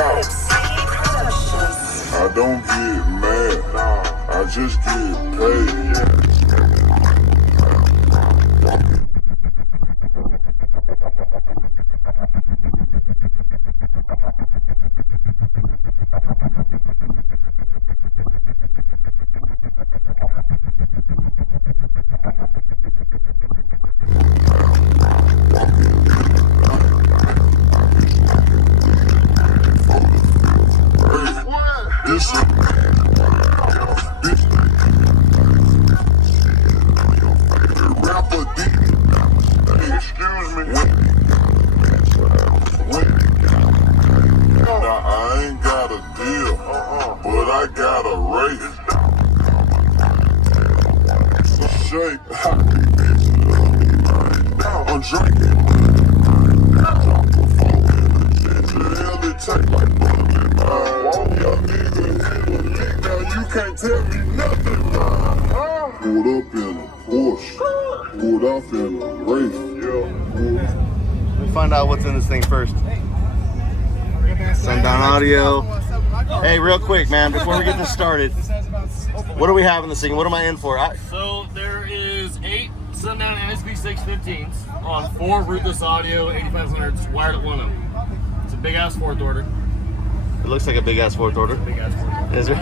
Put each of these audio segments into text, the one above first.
out. I don't get mad, I just get paid. I'm drinking. You can't tell me nothing. Pulled up in a Porsche, pulled off in a Wraith. Let's find out what's in this thing first. Sundown audio. Hey, real quick, man, before we get this started, what do we have in this thing? What am I in for? So there is 8 Sundown NSB 615s on 4 rootless audio 8500s wired at 1 of them. It's a big ass fourth order. It looks like a big ass fourth order. Big ass fourth order. Is it?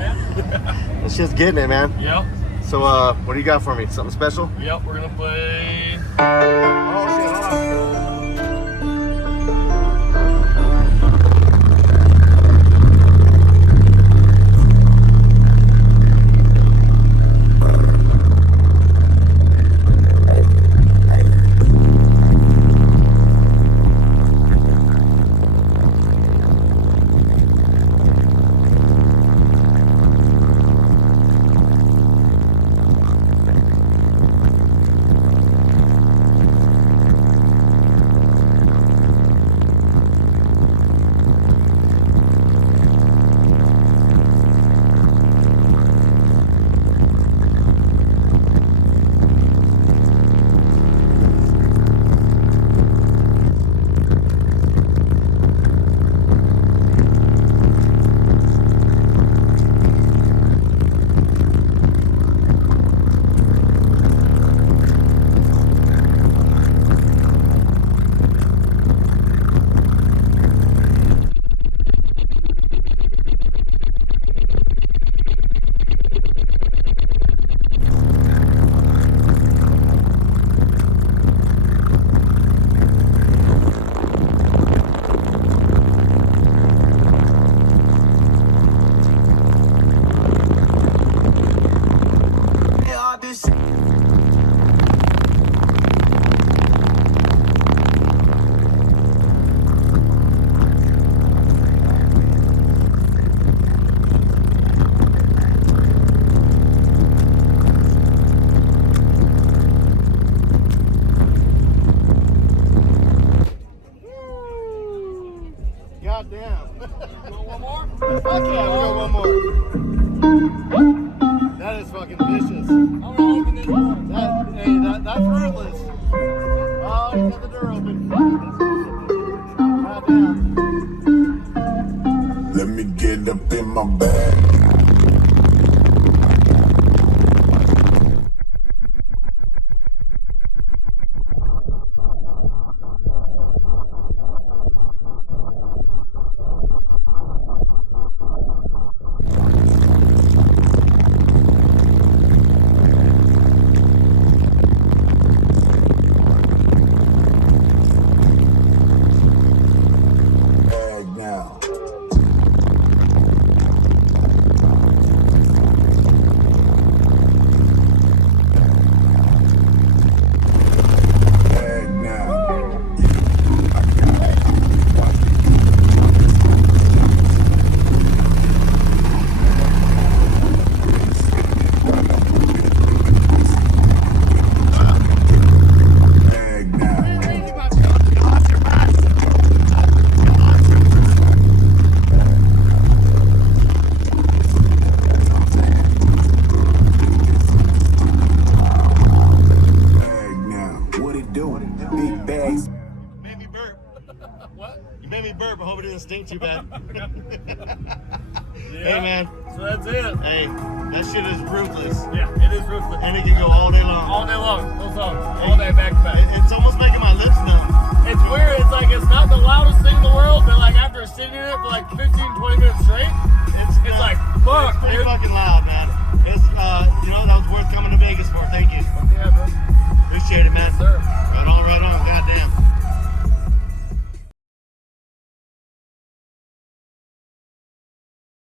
It's just getting it, man. Yep. So, what do you got for me? Something special? Yep, we're gonna play. Oh shit! Hold on. Goddamn. One more? Fuck yeah, we got one more. That is fucking vicious. That's ruthless. Oh, he's got the door open. Goddamn. Let me get up in my bag. You made me burp. I hope it didn't stink too bad. Yeah. Hey, man. So that's it. Hey, that shit is ruthless. Yeah, it is ruthless. And it can go all day long. All day long. Those songs. All day back to back. It's almost making my lips numb. It's weird. It's like it's not the loudest thing in the world, but like after singing it for like 15, 20